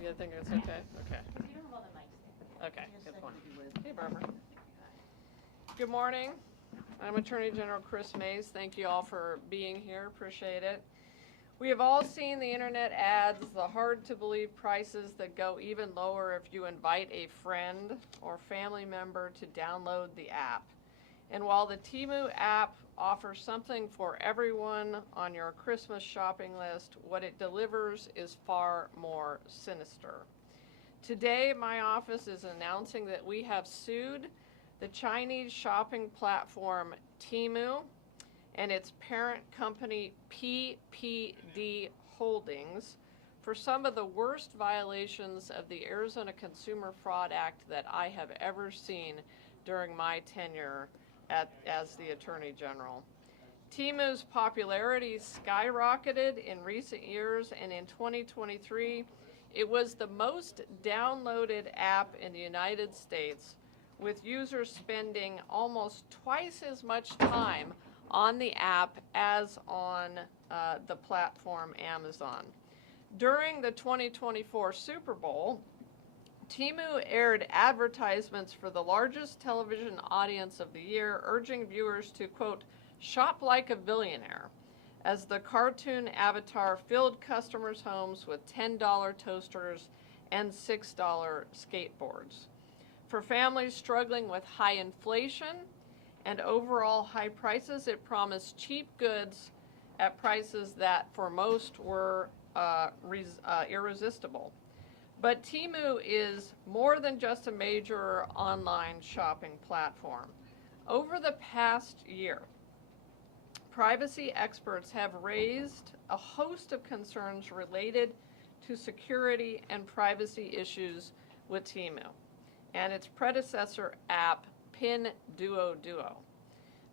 You think it's okay? Okay. You don't have all the mics there. Okay, good point. Hey, Barbara. Good morning. I'm Attorney General Kris Mayes. Thank you all for being here. Appreciate it. We have all seen the internet ads, the hard-to-believe prices that go even lower if you invite a friend or family member to download the app. And while the Temu app offers something for everyone on your Christmas shopping list, what it delivers is far more sinister. Today, my office is announcing that we have sued the Chinese shopping platform Temu and its parent company PPD Holdings for some of the worst violations of the Arizona Consumer Fraud Act that I have ever seen during my tenure as the Attorney General. Temu's popularity skyrocketed in recent years, and in 2023, it was the most downloaded app in the United States, with users spending almost twice as much time on the app as on the platform Amazon. During the 2024 Super Bowl, Temu aired advertisements for the largest television audience of the year, urging viewers to, quote, shop like a billionaire, as the cartoon avatar filled customers' homes with $10 toasters and $6 skateboards. For families struggling with high inflation and overall high prices, it promised cheap goods at prices that for most were irresistible. But Temu is more than just a major online shopping platform. Over the past year, privacy experts have raised a host of concerns related to security and privacy issues with Temu and its predecessor app, Pinduoduo.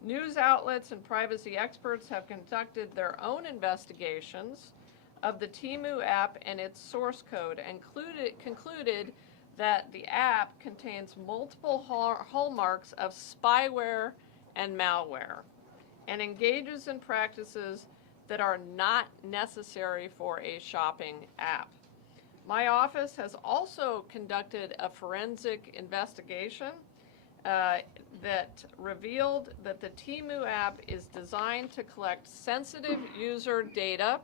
News outlets and privacy experts have conducted their own investigations of the Temu app and its source code and concluded that the app contains multiple hallmarks of spyware and malware and engages in practices that are not necessary for a shopping app. My office has also conducted a forensic investigation that revealed that the Temu app is designed to collect sensitive user data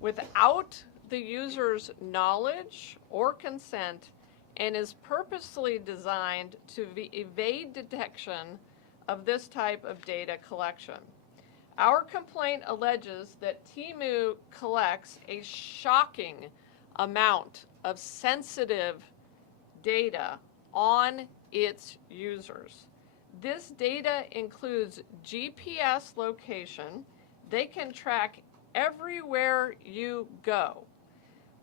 without the user's knowledge or consent and is purposely designed to evade detection of this type of data collection. Our complaint alleges that Temu collects a shocking amount of sensitive data on its users. This data includes GPS location. They can track everywhere you go.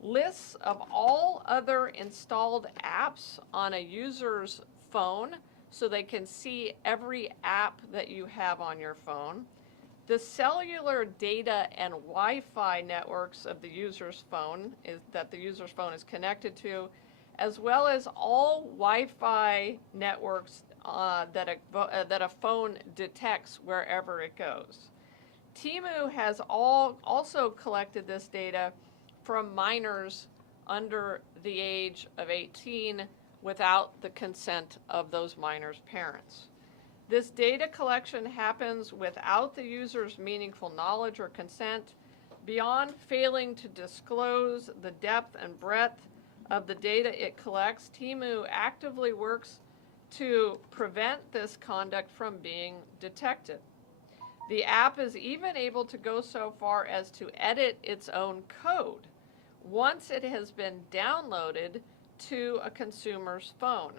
Lists of all other installed apps on a user's phone so they can see every app that you have on your phone. The cellular data and Wi-Fi networks of the user's phone that the user's phone is connected to, as well as all Wi-Fi networks that a phone detects wherever it goes. Temu has also collected this data from minors under the age of 18 without the consent of those minors' parents. This data collection happens without the user's meaningful knowledge or consent. Beyond failing to disclose the depth and breadth of the data it collects, Temu actively works to prevent this conduct from being detected. The app is even able to go so far as to edit its own code once it has been downloaded to a consumer's phone,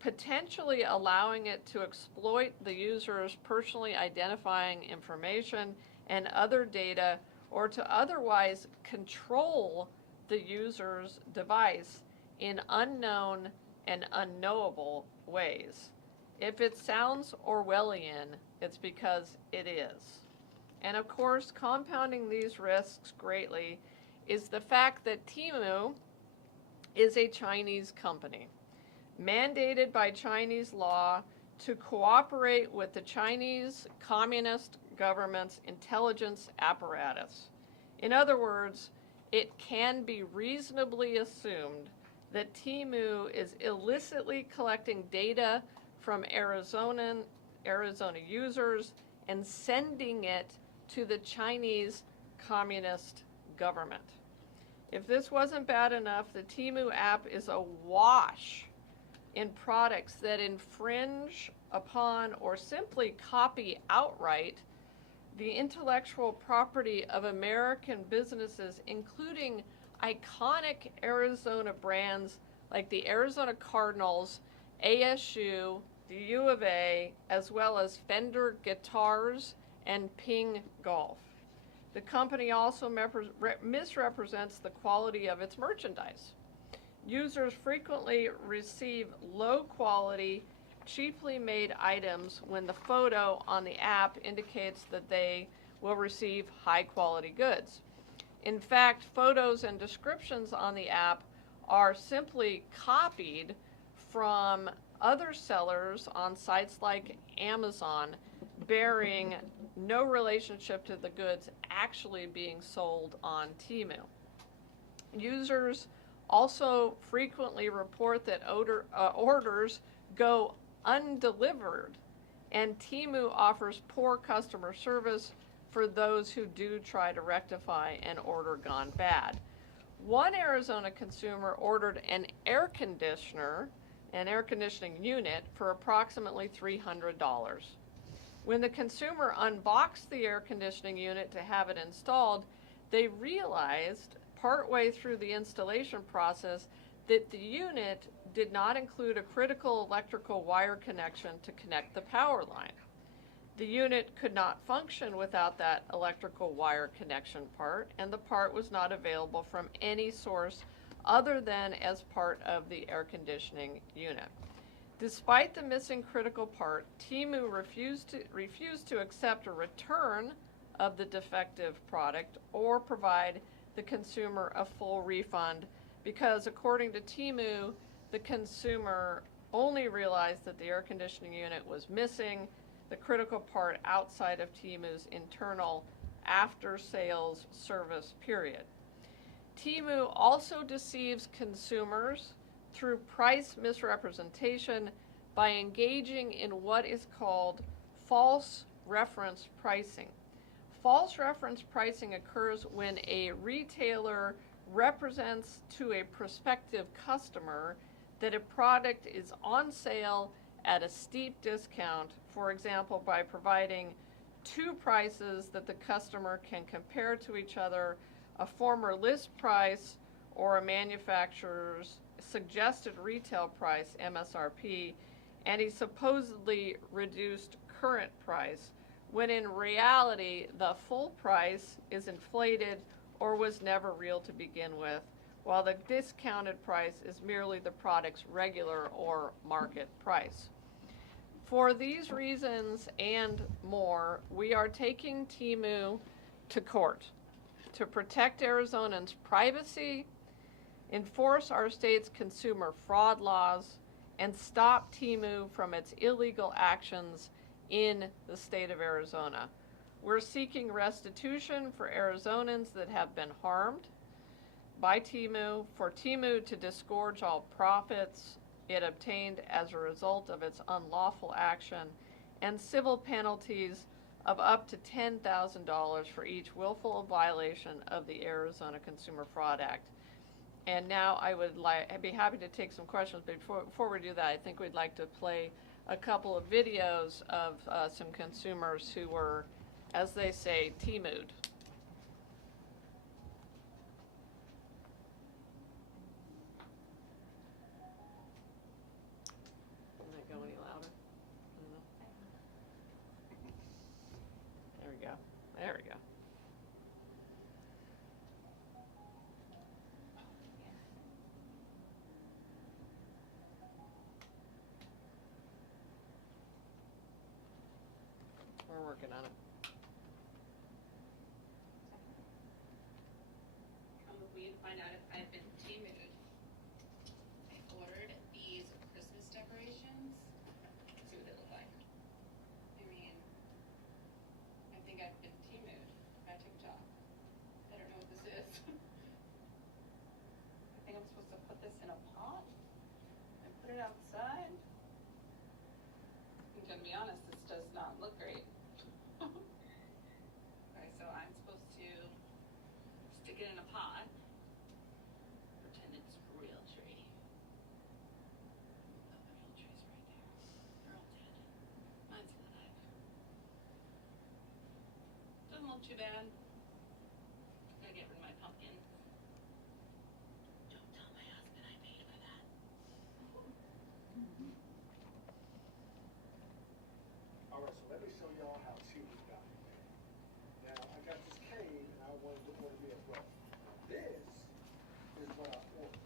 potentially allowing it to exploit the user's personally identifying information and other data, or to otherwise control the user's device in unknown and unknowable ways. If it sounds Orwellian, it's because it is. And of course, compounding these risks greatly is the fact that Temu is a Chinese company, mandated by Chinese law to cooperate with the Chinese Communist government's intelligence apparatus. In other words, it can be reasonably assumed that Temu is illicitly collecting data from Arizona users and sending it to the Chinese Communist government. If this wasn't bad enough, the Temu app is awash in products that infringe upon or simply copy outright the intellectual property of American businesses, including iconic Arizona brands like the Arizona Cardinals, ASU, the U of A, as well as Fender Guitars and Ping Golf. The company also misrepresents the quality of its merchandise. Users frequently receive low quality, cheaply made items when the photo on the app indicates that they will receive high quality goods. In fact, photos and descriptions on the app are simply copied from other sellers on sites like Amazon, bearing no relationship to the goods actually being sold on Temu. Users also frequently report that orders go undelivered, and Temu offers poor customer service for those who do try to rectify an order gone bad. One Arizona consumer ordered an air conditioning unit for approximately $300. When the consumer unboxed the air conditioning unit to have it installed, they realized partway through the installation process that the unit did not include a critical electrical wire connection to connect the power line. The unit could not function without that electrical wire connection part, and the part was not available from any source other than as part of the air conditioning unit. Despite the missing critical part, Temu refused to accept a return of the defective product or provide the consumer a full refund because, according to Temu, the consumer only realized that the air conditioning unit was missing the critical part outside of Temu's internal after-sales service period. Temu also deceives consumers through price misrepresentation by engaging in what is called false reference pricing. False reference pricing occurs when a retailer represents to a prospective customer that a product is on sale at a steep discount, for example, by providing two prices that the customer can compare to each other, a former list price or a manufacturer's suggested retail price, MSRP, and a supposedly reduced current price, when in reality the full price is inflated or was never real to begin with, while the discounted price is merely the product's regular or market price. For these reasons and more, we are taking Temu to court to protect Arizonans' privacy, enforce our state's consumer fraud laws, and stop Temu from its illegal actions in the state of Arizona. We're seeking restitution for Arizonans that have been harmed by Temu, for Temu to disgorge all profits it obtained as a result of its unlawful action, and civil penalties of up to $10,000 for each willful violation of the Arizona Consumer Fraud Act. And now I'd be happy to take some questions, but before we do that, I think we'd like to play a couple of videos of some consumers who were, as they say, Temu'd. Can I go any louder? There we go. There we go. We're working on it. We need to find out if I've been Temu'd. I ordered these Christmas decorations. Let's see what they look like. I mean, I think I've been Temu'd by TikTok. I don't know what this is. in a pot and put it outside. I'm gonna be honest, this does not look great. Okay, so I'm supposed to stick it in a pot, pretend it's a real tree. Oh, the real tree's right there. They're all dead. Mine's alive. Doesn't look too bad. Gotta get rid of my pumpkin. Don't tell my husband I paid for that. All right, so let me show y'all how Timu got it. Now, I got this cane, and I wanted to order me as well. This is what I ordered.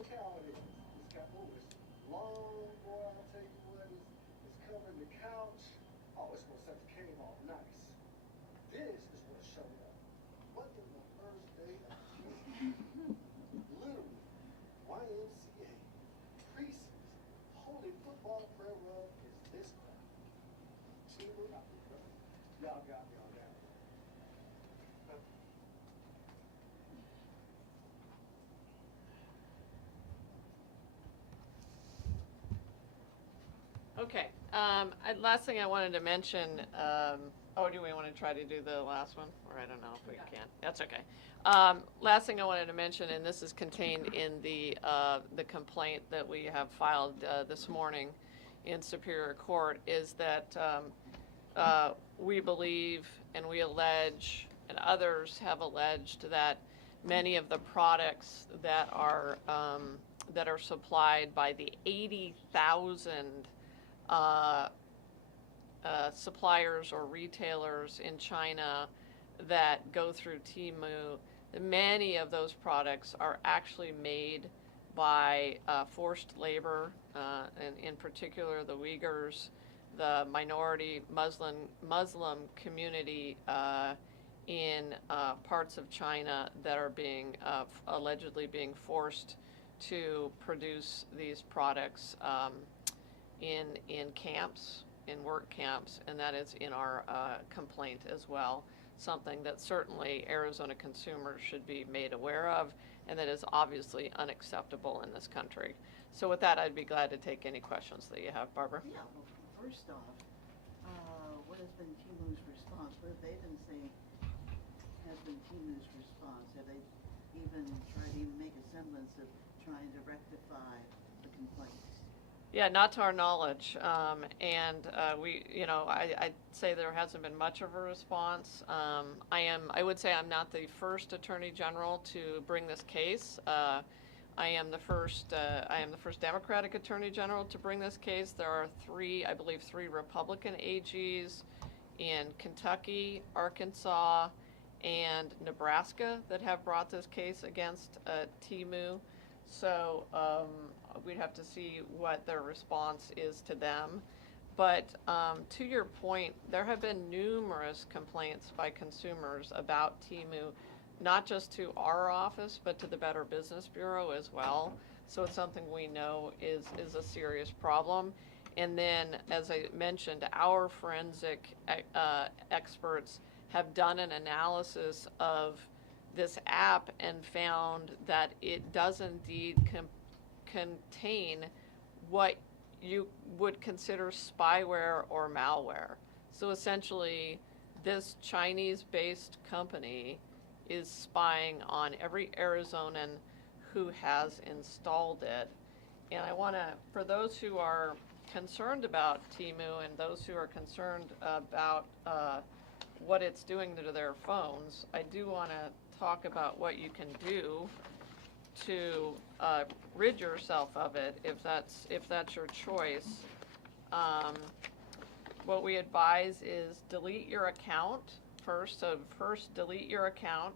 Look how it is. It's got, oh, it's long, boy, I'll tell you what, it's covering the couch. Oh, it's gonna set the cane off nice. This is what showed up. What in the first day of Timu? Literally, YMCA, Priest's Holy Football Prayer Rug is this crap. Timu, y'all got me on that one. Okay, last thing I wanted to mention, oh, do we want to try to do the last one? Or I don't know if we can. That's okay. Last thing I wanted to mention, and this is contained in the complaint that we have filed this morning in Superior Court, is that we believe and we allege, and others have alleged, that many of the products that are supplied by the 80,000 suppliers or retailers in China that go through Temu, many of those products are actually made by forced labor, and in particular the Uyghurs, the minority Muslim community in parts of China that are being allegedly being forced to produce these products in camps, in work camps, and that is in our complaint as well. Something that certainly Arizona consumers should be made aware of, and that is obviously unacceptable in this country. So with that, I'd be glad to take any questions that you have, Barbara. Yeah, well, first off, what has been Timu's response? What have they been saying has been Timu's response? Have they even tried to even make a semblance of trying to rectify the complaints? Yeah, not to our knowledge, I'd say there hasn't been much of a response. I would say I'm not the first Attorney General to bring this case. I am the first Democratic Attorney General to bring this case. There are three Republican AGs in Kentucky, Arkansas, and Nebraska that have brought this case against Temu. So we'd have to see what their response is to them. But to your point, there have been numerous complaints by consumers about Temu, not just to our office, but to the Better Business Bureau as well. So it's something we know is a serious problem. And then, as I mentioned, our forensic experts have done an analysis of this app and found that it does indeed contain what you would consider spyware or malware. So essentially, this Chinese-based company is spying on every Arizonan who has installed it. And I want to, for those who are concerned about Temu and those who are concerned about what it's doing to their phones, I do want to talk about what you can do to rid yourself of it if that's your choice. What we advise is delete your account first. So first delete your account,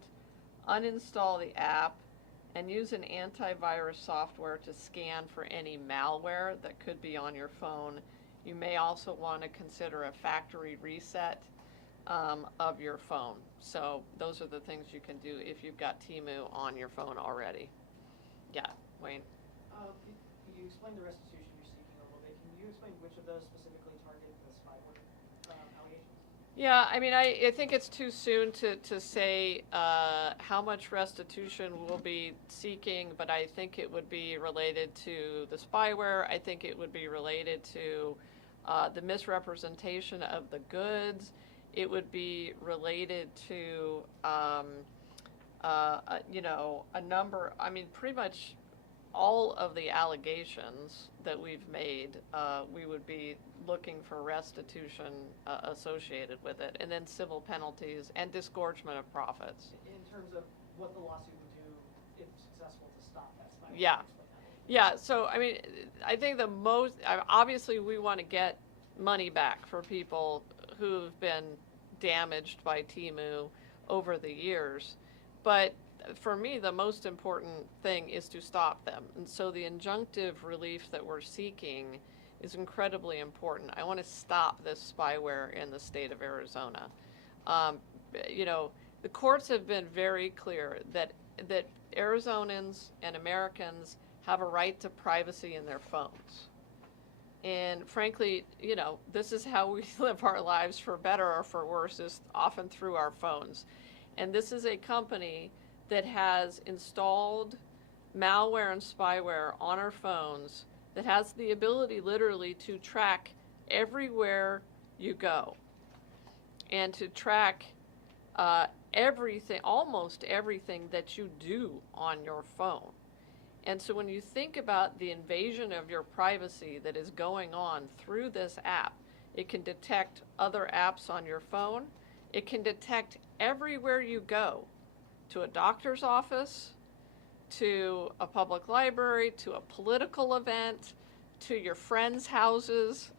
uninstall the app, and use an antivirus software to scan for any malware that could be on your phone. You may also want to consider a factory reset of your phone. So those are the things you can do if you've got Temu on your phone already. Yeah, Wayne. You explained the restitution you're seeking a little bit. Can you explain which of those specifically target the spyware allegations? Yeah, I mean, I think it's too soon to say how much restitution we'll be seeking, but I think it would be related to the spyware. I think it would be related to the misrepresentation of the goods. It would be related to, a number, I mean, pretty much all of the allegations that we've made, we would be looking for restitution associated with it, and then civil penalties and disgorgement of profits. In terms of what the lawsuit would do if successful to stop that spyware. Yeah. Explain that. Yeah, so I mean, I think the most, obviously we want to get money back for people who've been damaged by Temu over the years, but for me, the most important thing is to stop them. And so the injunctive relief that we're seeking is incredibly important. I want to stop this spyware in the state of Arizona. The courts have been very clear that Arizonans and Americans have a right to privacy in their phones. And frankly, this is how we live our lives, for better or for worse, is often through our phones. And this is a company that has installed malware and spyware on our phones that has the ability literally to track everywhere you go and to track everything, almost everything that you do on your phone. And so when you think about the invasion of your privacy that is going on through this app, it can detect other apps on your phone. It can detect everywhere you go, to a doctor's office, to a public library, to a political event, to your friends' houses.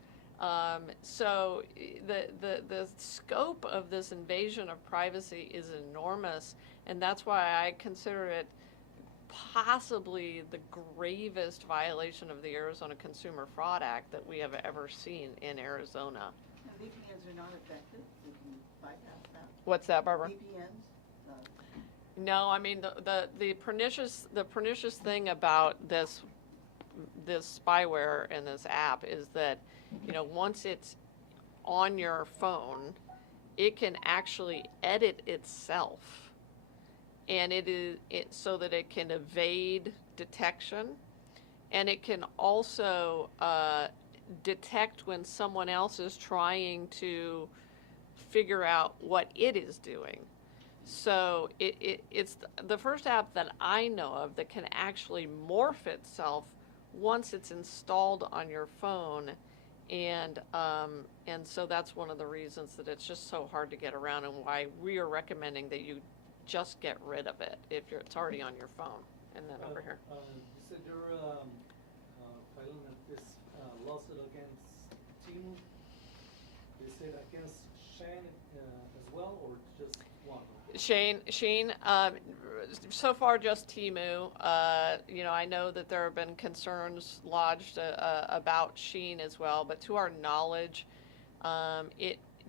So the scope of this invasion of privacy is enormous, and that's why I consider it possibly the gravest violation of the Arizona Consumer Fraud Act that we have ever seen in Arizona. And VPNs are not effective, we can bypass that. What's that, Barbara? VPNs? No, I mean the pernicious thing about this spyware and this app is that, once it's on your phone, it can actually edit itself, and so that it can evade detection, and it can also detect when someone else is trying to figure out what it is doing. So it's the first app that I know of that can actually morph itself once it's installed on your phone, and so that's one of the reasons that it's just so hard to get around, and why we are recommending that you just get rid of it if it's already on your phone. And then over here. You said you're filing this lawsuit against Temu. Is it against Shane as well, or just one? Shane, so far just Temu. I know that there have been concerns lodged about Sheen as well, but to our knowledge,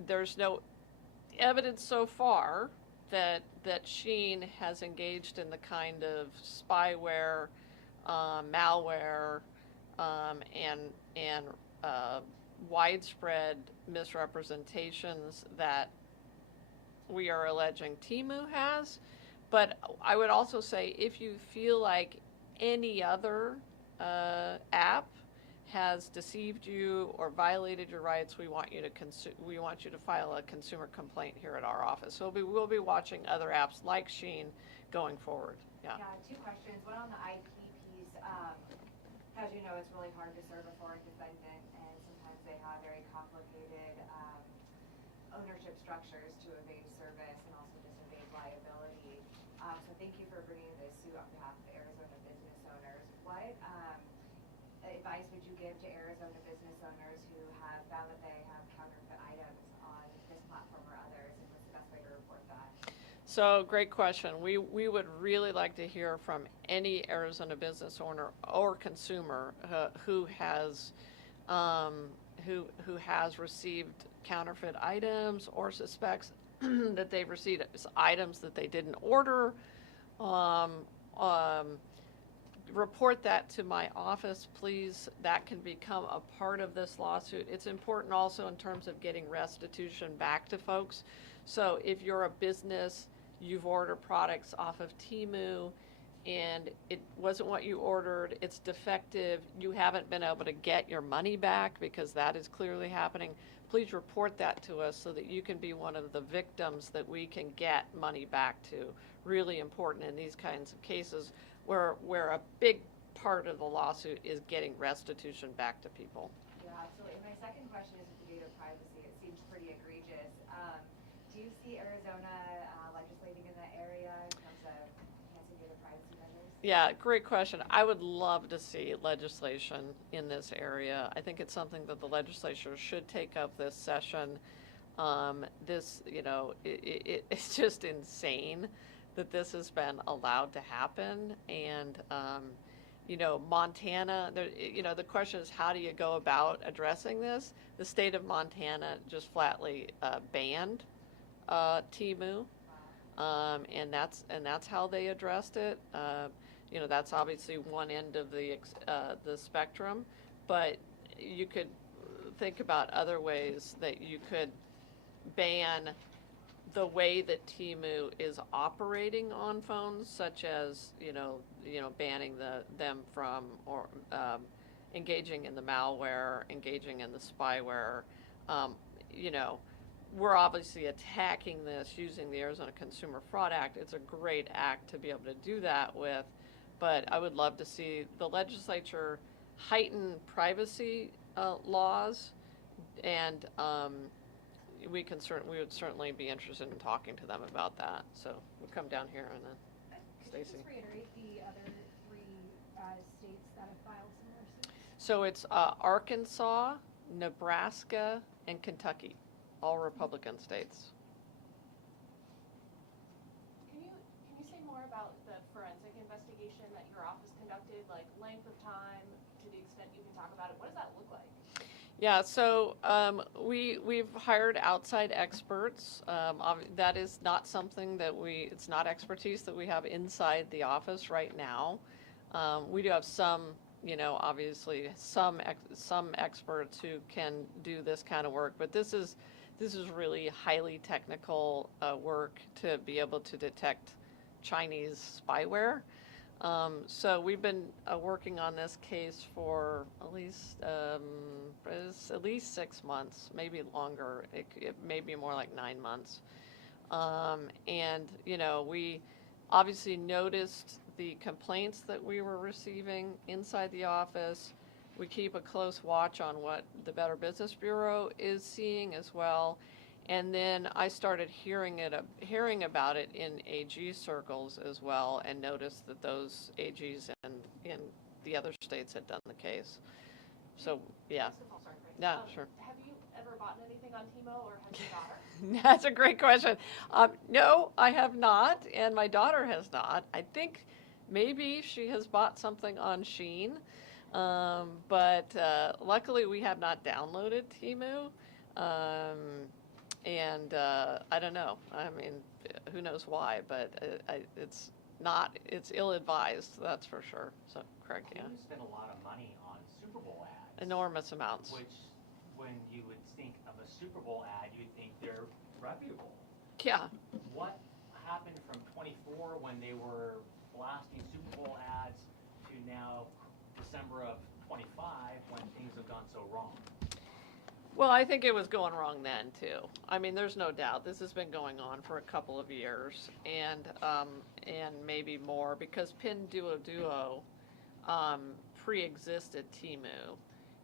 there's no evidence so far that Sheen has engaged in the kind of spyware, malware, and widespread misrepresentations that we are alleging Temu has. But I would also say, if you feel like any other app has deceived you or violated your rights, we want you to file a consumer complaint here at our office. So we'll be watching other apps like Sheen going forward. Yeah. Yeah, two questions. One on the IP piece. As you know, it's really hard to serve a foreign defendant, and sometimes they have very complicated ownership structures to evade service and also just evade liability. So thank you for bringing this suit on behalf of the Arizona business owners. What advice would you give to Arizona business owners who have found that they have counterfeit items on this platform or others, and what's the best way to report that? So great question. We would really like to hear from any Arizona business owner or consumer who has received counterfeit items or suspects that they've received items that they didn't order. report that to my office, please. That can become a part of this lawsuit. It's important also in terms of getting restitution back to folks. So if you're a business, you've ordered products off of Temu, and it wasn't what you ordered, it's defective, you haven't been able to get your money back, because that is clearly happening, please report that to us so that you can be one of the victims that we can get money back to. Really important in these kinds of cases where a big part of the lawsuit is getting restitution back to people. Yeah, absolutely. And my second question is with the data privacy. It seems pretty egregious. Do you see Arizona legislating in that area in terms of enhancing data privacy measures? Yeah, great question. I would love to see legislation in this area. I think it's something that the legislature should take up this session. It's just insane that this has been allowed to happen. And, Montana, the question is, how do you go about addressing this? The state of Montana just flatly banned Temu. And that's how they addressed it. That's obviously one end of the spectrum, but you could think about other ways that you could ban the way that Temu is operating on phones, such as banning them from or engaging in the malware, engaging in the spyware. We're obviously attacking this using the Arizona Consumer Fraud Act. It's a great act to be able to do that with, but I would love to see the legislature heighten privacy laws, and we would certainly be interested in talking to them about that. So we'll come down here and then Could you Stacy. just reiterate the other three states that have filed similar suits? So it's Arkansas, Nebraska, and Kentucky, all Republican states. Can you say more about the forensic investigation that your office conducted, like length of time, to the extent you can talk about it? What does that look like? Yeah, so we've hired outside experts. That is not something that it's not expertise that we have inside the office right now. We do have some, obviously some experts who can do this kind of work, but this is really highly technical work to be able to detect Chinese spyware. So we've been working on this case for at least 6 months, maybe longer. It may be more like 9 months. And we obviously noticed the complaints that we were receiving inside the office. We keep a close watch on what the Better Business Bureau is seeing as well. And then I started hearing about it in AG circles as well, and noticed that those AGs in the other states had done the case. So, yeah. Yeah, sure. Have you ever bought anything on Temu, or has your daughter? That's a great question. No, I have not, and my daughter has not. I think maybe she has bought something on Shein, but luckily we have not downloaded Temu. And I don't know. I mean, who knows why? But it's ill-advised. That's for sure. So, Craig, yeah. You spend a lot of money on Super Bowl ads. Enormous amounts. Which, when you would think of a Super Bowl ad, you'd think they're reputable. Yeah. What happened from 24 when they were blasting Super Bowl ads to now December of 25 when things have gone so wrong? Well, I think it was going wrong then too. I mean, there's no doubt this has been going on for a couple of years, and maybe more, because Pinduoduo pre-existed Temu,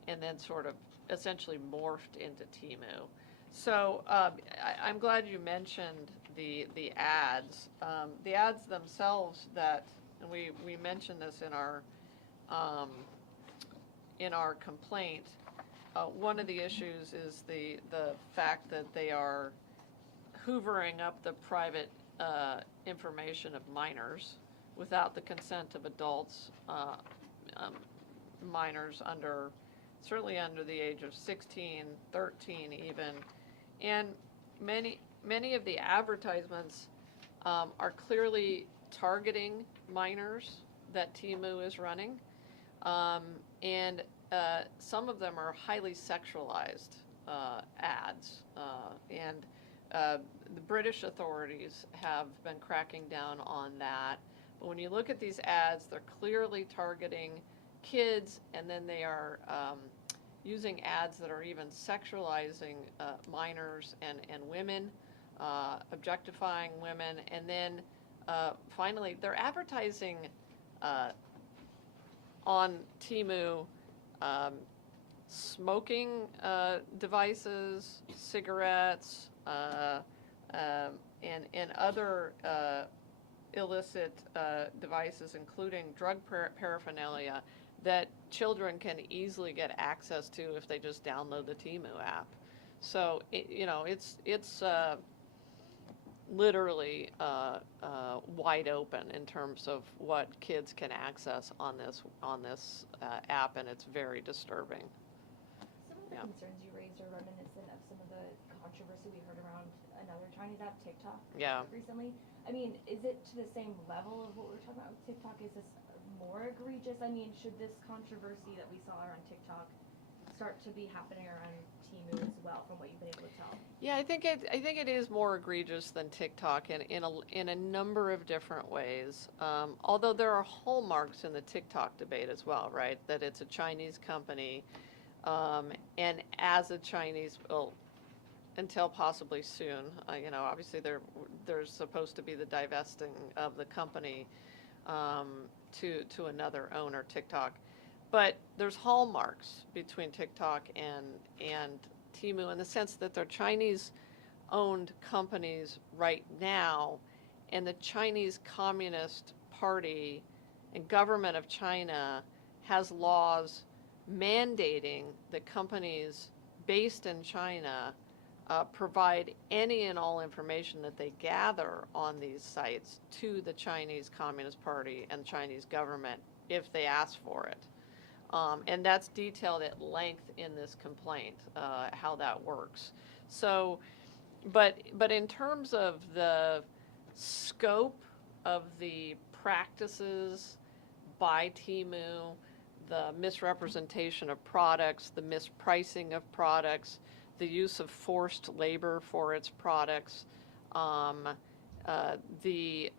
and then sort of essentially morphed into Temu. So I'm glad you mentioned the ads. The ads themselves and we mentioned this in our complaint. One of the issues is the fact that they are hoovering up the private information of minors without the consent of adults, minors certainly under the age of 16, 13 even. And many of the advertisements are clearly targeting minors. that Temu is running, and some of them are highly sexualized ads, and the British authorities have been cracking down on that. But when you look at these ads, they're clearly targeting kids, and then they are using ads that are even sexualizing minors and women, objectifying women, and then finally they're advertising on Temu smoking devices, cigarettes, and other illicit devices, including drug paraphernalia that children can easily get access to if they just download the Temu app. So it's literally wide open in terms of what kids can access on this app, and it's very disturbing. Some of the concerns you raised are reminiscent of some of the controversy we heard around another Chinese app, TikTok, recently. I mean, is it to the same level of what we're talking about with TikTok? Is this more egregious? I mean, should this controversy that we saw around TikTok start to be happening around Temu as well, from what you've been able to tell? Yeah, I think it is more egregious than TikTok in a number of different ways. Although there are hallmarks in the TikTok debate as well, right? That it's a Chinese company, and as a Chinese, well, until possibly soon, obviously there's supposed to be the divesting of the company to another owner, TikTok. But there's hallmarks between TikTok and Temu in the sense that they're Chinese-owned companies right now, and the Chinese Communist Party and government of China has laws mandating that companies based in China provide any and all information that they gather on these sites to the Chinese Communist Party and Chinese government if they ask for it. And that's detailed at length in this complaint, how that works. So, but in terms of the scope of the practices by Temu, the misrepresentation of products, the mispricing of products, the use of forced labor for its products, the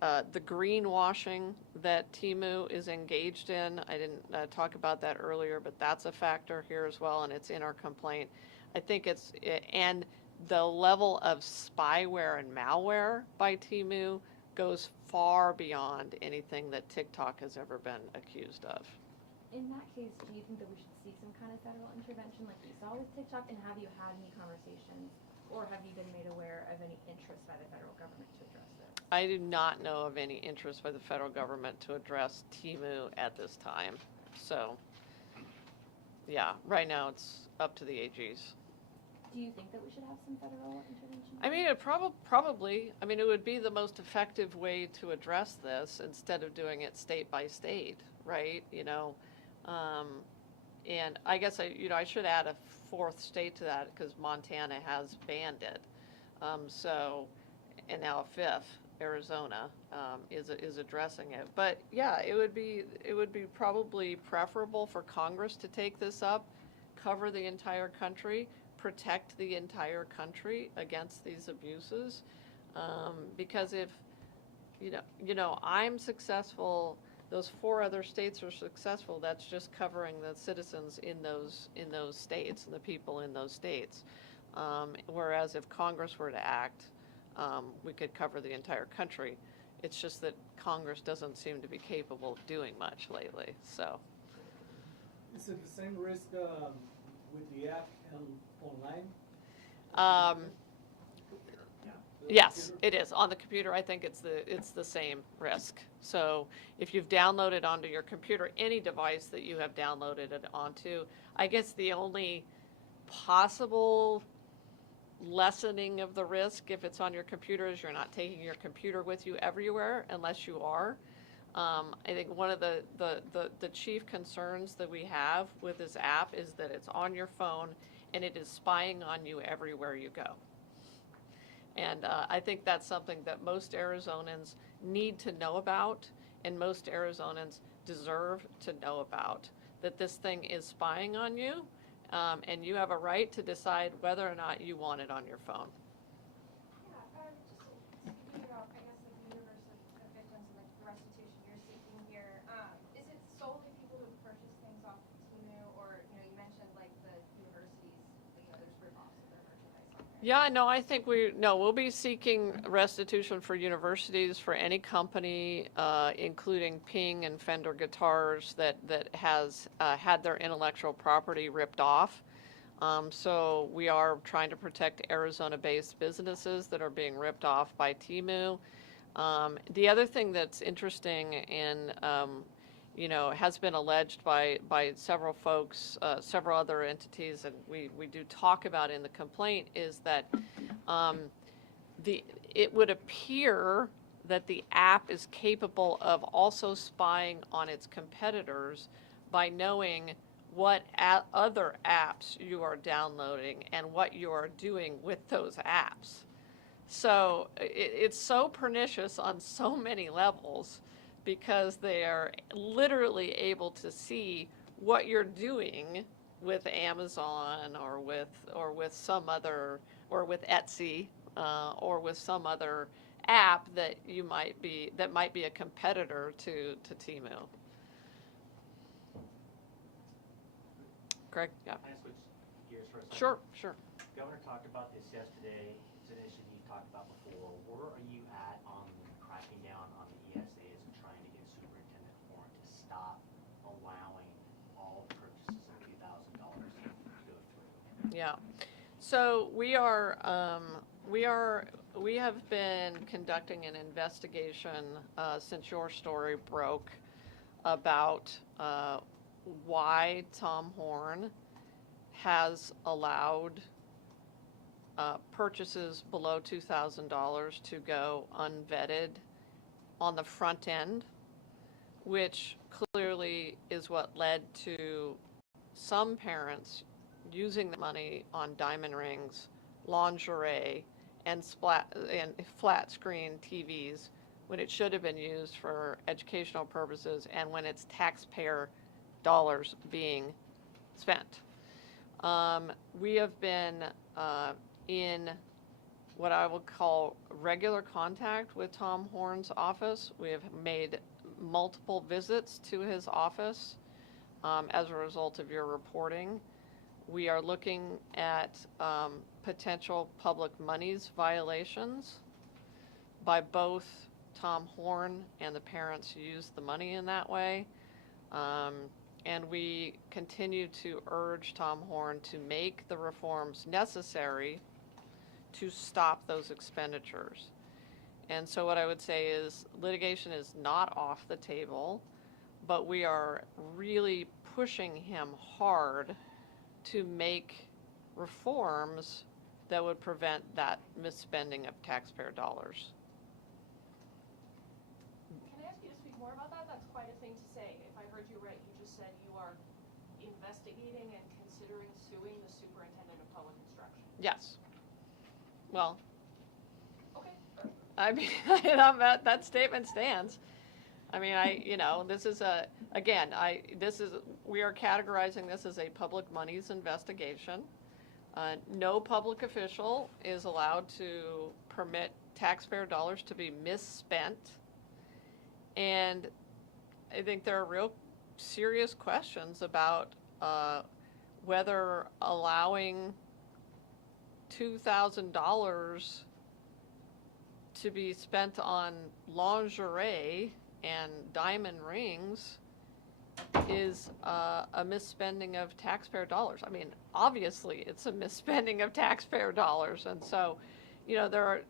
greenwashing that Temu is engaged in. I didn't talk about that earlier, but that's a factor here as well, and it's in our complaint. I think and the level of spyware and malware by Temu goes far beyond anything that TikTok has ever been accused of. In that case, do you think that we should see some kind of federal intervention like we saw with TikTok? And have you had any conversations, or have you been made aware of any interest by the federal government to address this? I do not know of any interest by the federal government to address Temu at this time. So, yeah, right now it's up to the AGs. Do you think that we should have some federal intervention? I mean, it probably. I mean, it would be the most effective way to address this instead of doing it state by state, right? And I guess I should add a fourth state to that because Montana has banned it. And now a fifth, Arizona, is addressing it. But yeah, it would be probably preferable for Congress to take this up, cover the entire country, protect the entire country against these abuses, because if I'm successful, those 4 other states are successful, that's just covering the citizens in those states and the people in those states. Whereas if Congress were to act, we could cover the entire country. It's just that Congress doesn't seem to be capable of doing much lately. So, is it the same risk with the app and online? Yes, it is. On the computer, I think it's the same risk. So if you've downloaded onto your computer any device that you have downloaded it onto, I guess the only possible lessening of the risk if it's on your computer is you're not taking your computer with you everywhere unless you are. I think one of the chief concerns that we have with this app is that it's on your phone and it is spying on you everywhere you go. And I think that's something that most Arizonans need to know about and most Arizonans deserve to know about, that this thing is spying on you, and you have a right to decide whether or not you want it on your phone. Yeah, just speaking about, I guess, like the universe of victims and like the restitution you're seeking here, is it solely people who purchase things off of Temu, or, you know, you mentioned like the universities, you know, there's rip-offs of their merchandise on there? Yeah, no, I think we'll be seeking restitution for universities, for any company, including Ping and Fender Guitars that has had their intellectual property ripped off. So we are trying to protect Arizona-based businesses that are being ripped off by Temu. The other thing that's interesting and has been alleged by several folks, several other entities, and we do talk about in the complaint, is that it would appear that the app is capable of also spying on its competitors by knowing what other apps you are downloading and what you are doing with those apps. So it's so pernicious on so many levels, because they are literally able to see what you're doing with Amazon or with some other, or with Etsy, or with some other app that might be a competitor to Temu. Greg, yeah. Can I switch gears for a second? Sure. The governor talked about this yesterday. It's an issue you talked about before. Where are you at on cracking down on the ESAs and trying to get Superintendent Horn to stop allowing all purchases of $2,000 to go through? Yeah. So we have been conducting an investigation since your story broke about why Tom Horn has allowed purchases below $2,000 to go unvetted on the front end, which clearly is what led to some parents using the money on diamond rings, lingerie, and flat screen TVs, when it should have been used for educational purposes and when it's taxpayer dollars being spent. We have been in what I would call regular contact with Tom Horn's office. We have made multiple visits to his office as a result of your reporting. We are looking at potential public monies violations by both Tom Horn and the parents who used the money in that way. And we continue to urge Tom Horn to make the reforms necessary to stop those expenditures. And so what I would say is litigation is not off the table, but we are really pushing him hard to make reforms that would prevent that misspending of taxpayer dollars. Can I ask you to speak more about that? That's quite a thing to say. If I heard you right, you just said you are investigating and considering suing the superintendent of public instruction. Yes. Well, okay. I mean, that statement stands. I mean, this is we are categorizing this as a public monies investigation. No public official is allowed to permit taxpayer dollars to be misspent. And I think there are real serious questions about whether allowing $2,000 to be spent on lingerie and diamond rings is a misspending of taxpayer dollars. I mean, obviously it's a misspending of taxpayer dollars. And so, there are,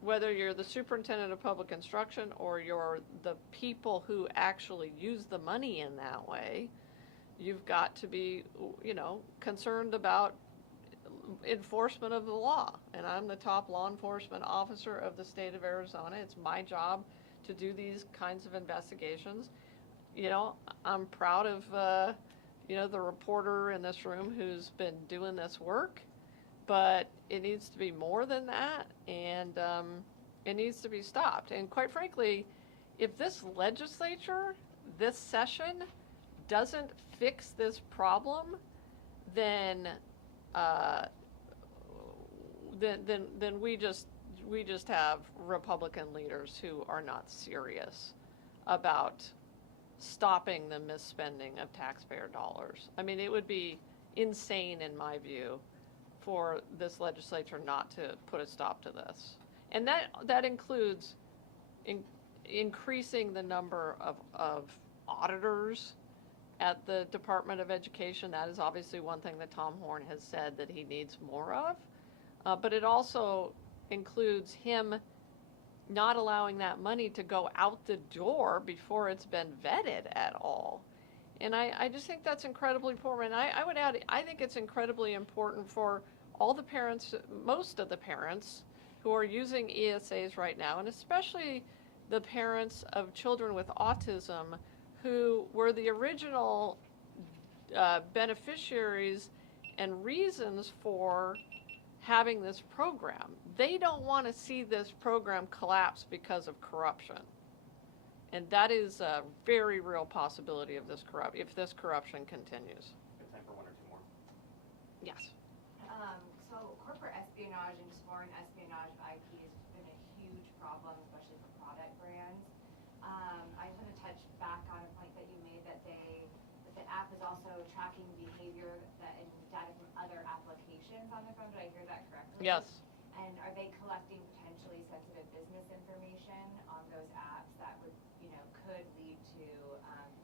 whether you're the superintendent of public instruction or you're the people who actually use the money in that way, you've got to be, concerned about enforcement of the law. And I'm the top law enforcement officer of the state of Arizona. It's my job to do these kinds of investigations. I'm proud of, the reporter in this room who's been doing this work, but it needs to be more than that. And, It needs to be stopped. And quite frankly, if this legislature, this session, doesn't fix this problem, then we just have Republican leaders who are not serious about stopping the misspending of taxpayer dollars. I mean, it would be insane, in my view, for this legislature not to put a stop to this. And that includes increasing the number of auditors at the Department of Education. That is obviously one thing that Tom Horn has said that he needs more of. But it also includes him not allowing that money to go out the door before it's been vetted at all. And I just think that's incredibly important. And I would add, I think it's incredibly important for all the parents, most of the parents who are using ESAs right now, and especially the parents of children with autism who were the original beneficiaries and reasons for having this program. They don't want to see this program collapse because of corruption. And that is a very real possibility of this if this corruption continues. Good time for one or two more. Yes. So corporate espionage and just foreign espionage of IP has been a huge problem, especially for product brands. I just want to touch back on a point that you made that the app is also tracking behavior and data from other applications on the phone. Did I hear that correctly? Yes. And are they collecting potentially sensitive business information on those apps that would, could lead to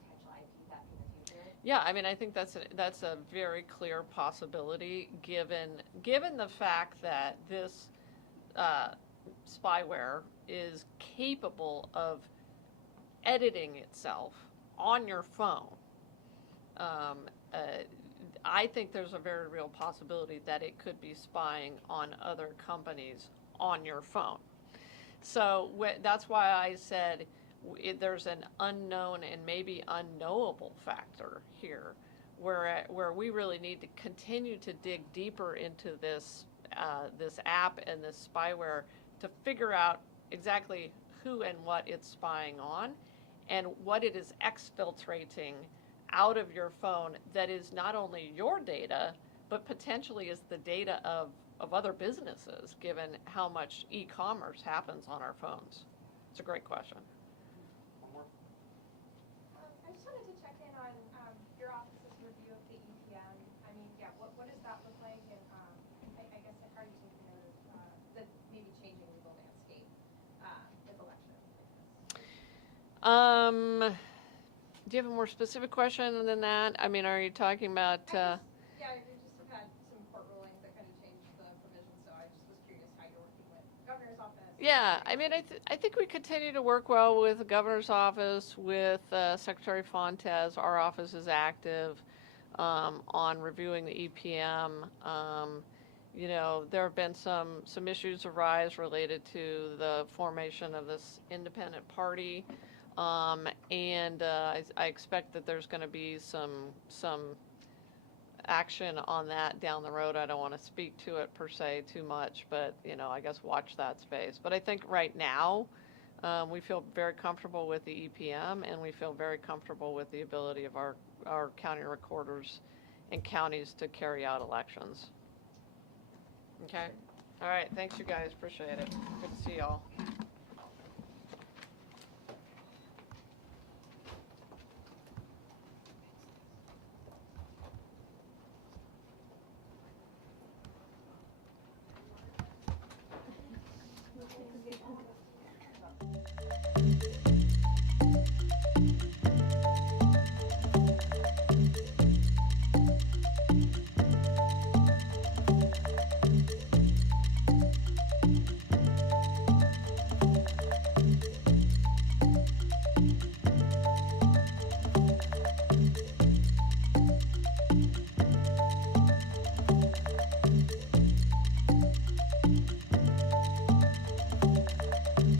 potential IP theft in the future? Yeah, I mean, I think that's a very clear possibility given the fact that this spyware is capable of editing itself on your phone. I think there's a very real possibility that it could be spying on other companies on your phone. So that's why I said there's an unknown and maybe unknowable factor here, where we really need to continue to dig deeper into this app and this spyware to figure out exactly who and what it's spying on, and what it is exfiltrating out of your phone that is not only your data, but potentially is the data of other businesses, given how much e-commerce happens on our phones. It's a great question. One more. I just wanted to check in on your office's review of the EPM. I mean, yeah, what does that look like? And I guess, how are you taking note of the maybe changing legal landscape with elections like this? Do you have a more specific question than that? I mean, are you talking about? Yeah, we just have had some court rulings that kind of changed the provisions, so I just was curious how you're working with the governor's office. Yeah, I mean, I think we continue to work well with the governor's office, with Secretary Fontes. Our office is active on reviewing the EPM. There have been some issues arise related to the formation of this independent party. I expect that there's going to be some action on that down the road. I don't want to speak to it per se too much, but I guess watch that space. But I think right now we feel very comfortable with the EPM, and we feel very comfortable with the ability of our county recorders and counties to carry out elections. Okay. All right. Thanks, you guys. Appreciate it. Good to see y'all.